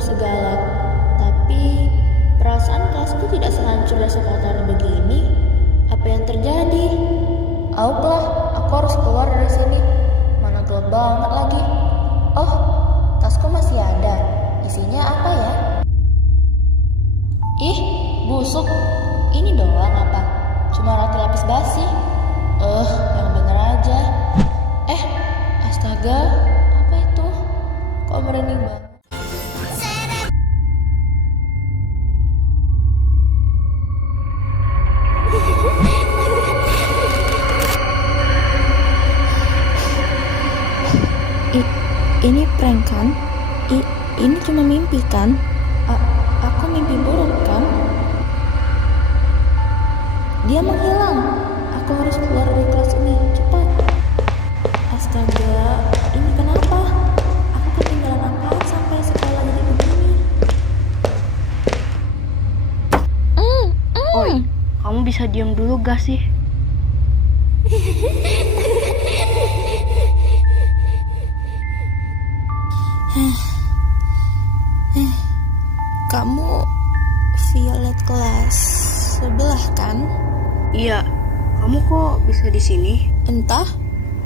segalak. Tapi perasaan kelasku tidak sehancur dan sekotor begini. Apa yang terjadi? Auplah, aku harus keluar dari sini. Mana gelap banget lagi. Oh, tasku masih ada. Isinya apa ya? Ih, busuk. Ini doang apa? Cuma roti lapis basi. Yang bener aja. Astaga, apa itu? Kok merinding banget? Ini prank kan? Ini cuma mimpi kan? Aku mimpi buruk kan? Dia menghilang. Aku harus keluar dari kelas ini, cepat. Astaga, ini kenapa? Aku ketinggalan apaan sampai sekolah jadi begini? Oi, kamu bisa diam dulu gak sih? Kamu Violet kelas sebelah kan? Iya, kamu kok bisa di sini? Entah,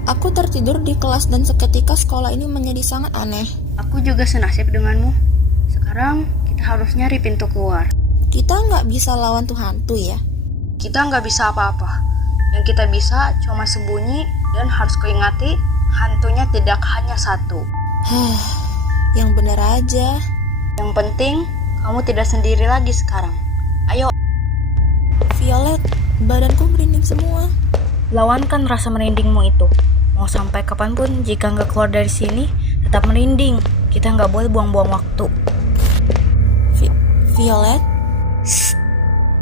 aku tertidur di kelas dan seketika sekolah ini menjadi sangat aneh. Aku juga senasib denganmu. Sekarang kita harus nyari pintu keluar. Kita nggak bisa lawan tuh hantu ya? Kita nggak bisa apa-apa. Yang kita bisa cuma sembunyi dan harus kau ingati, hantunya tidak hanya satu. Yang bener aja. Yang penting, kamu tidak sendiri lagi sekarang. Ayo, Violet, badanku merinding semua. lawankan rasa merindingmu itu. Mau sampai kapanpun, jika nggak keluar dari sini, tetap merinding. Kita nggak boleh buang-buang waktu. Violet? Shh,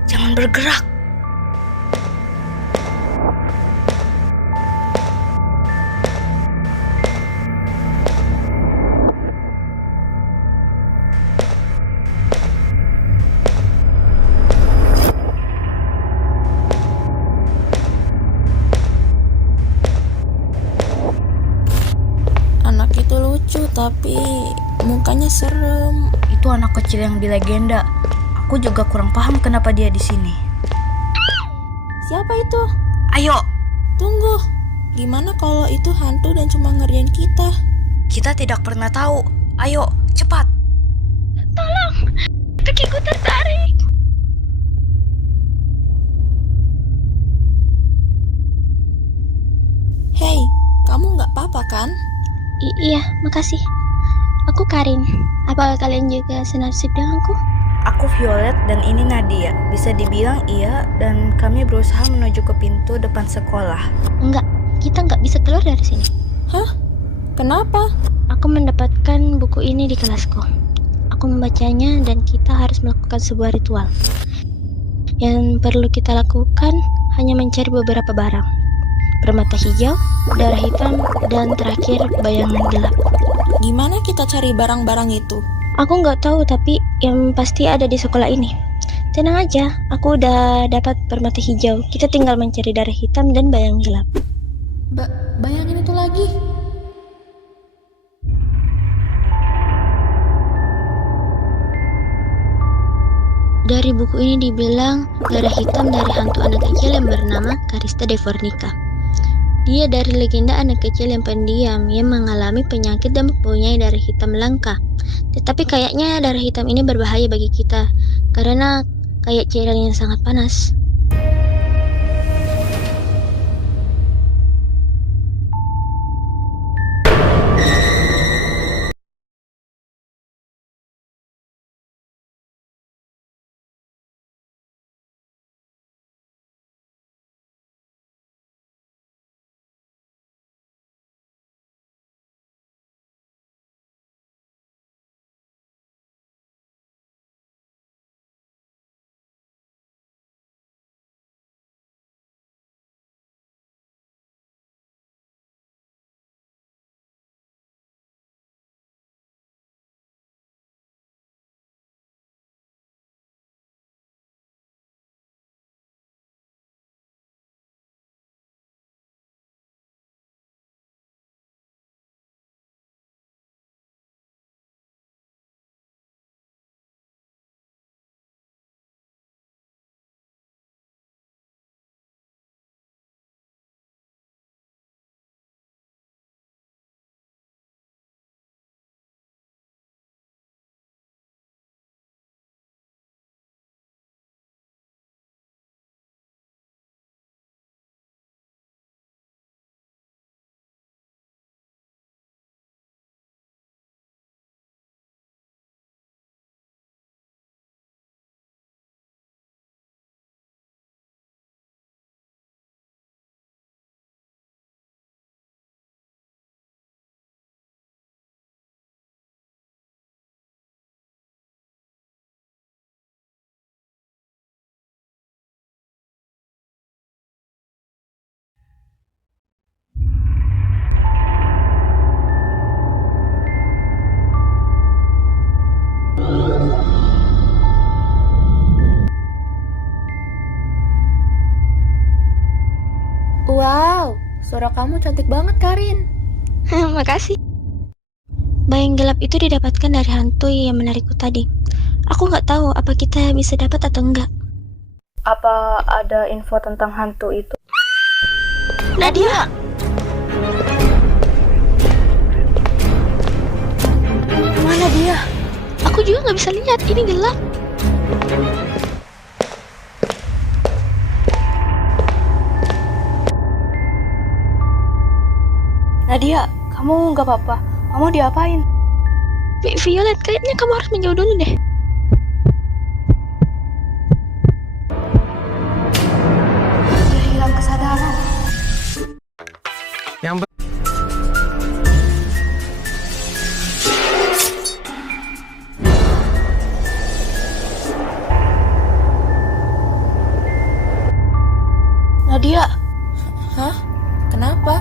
jangan bergerak. Anak itu lucu tapi mukanya serem. Itu anak kecil yang di legenda. Aku juga kurang paham kenapa dia di sini. Siapa itu? Ayo, Tunggu. Gimana kalau itu hantu dan cuma ngerjain kita? kita tidak pernah tahu. Ayo, cepat. Tolong, kakiku tertarik. Hei, kamu nggak apa-apa kan? Iya, makasih. Aku Karin. Apakah kalian juga senasib denganku? Aku Violet dan ini Nadia. Bisa dibilang iya, dan kami berusaha menuju ke pintu depan sekolah. Enggak, kita nggak bisa keluar dari sini. Hah? Kenapa? Aku mendapatkan buku ini di kelasku. Aku membacanya dan kita harus melakukan sebuah ritual. Yang perlu kita lakukan hanya mencari beberapa barang. Permata hijau, darah hitam, dan terakhir bayangan gelap. Gimana kita cari barang-barang itu? Aku nggak tahu, tapi yang pasti ada di sekolah ini. Tenang aja, aku udah dapat permata hijau. Kita tinggal mencari darah hitam dan bayangan gelap. Bayangin itu lagi. Dari buku ini dibilang darah hitam dari hantu anak kecil yang bernama Karista de Fornica. Dia dari legenda anak kecil yang pendiam yang mengalami penyakit dan mempunyai darah hitam langka. Tetapi kayaknya darah hitam ini berbahaya bagi kita karena kayak cairan yang sangat panas. suara kamu cantik banget, Karin. Makasih. Bayang gelap itu didapatkan dari hantu yang menarikku tadi. Aku nggak tahu apa kita bisa dapat atau enggak. Apa ada info tentang hantu itu? Nadia! Mana dia? Aku juga nggak bisa lihat, ini gelap. Nadia, kamu nggak apa-apa? Kamu diapain? Violet, kayaknya kamu harus menjauh dulu deh. Dia hilang kesadaran. Nadia, Hah? Kenapa?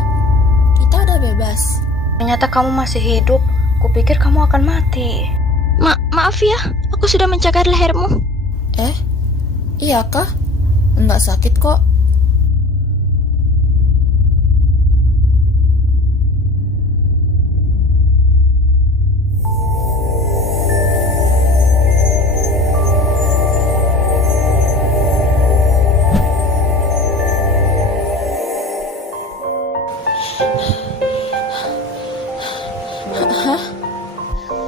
Kita udah bebas. ternyata kamu masih hidup. Kupikir kamu akan mati. Maaf ya, aku sudah mencakar lehermu. Iya kah? Enggak sakit kok.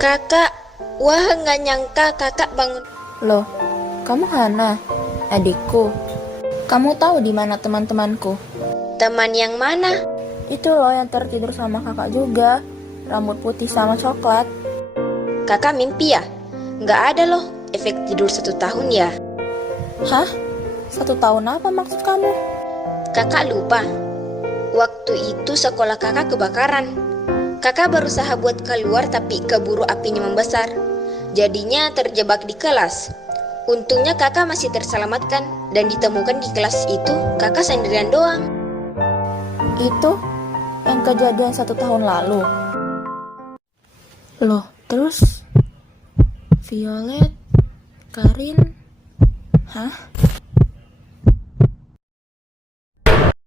Kakak, wah nggak nyangka kakak bangun. Loh, kamu Hana, adikku. Kamu tahu di mana teman-temanku? Teman yang mana? Itu loh yang tertidur sama kakak juga. Rambut putih sama coklat. Kakak mimpi ya? Nggak ada loh, efek tidur 1 tahun ya. Hah? 1 tahun apa maksud kamu? Kakak lupa. Waktu itu sekolah kakak kebakaran. Kakak berusaha buat keluar tapi keburu apinya membesar. Jadinya terjebak di kelas. Untungnya kakak masih terselamatkan dan ditemukan di kelas itu kakak sendirian doang. Itu yang kejadian 1 tahun lalu. Loh, terus Violet, Karin, hah?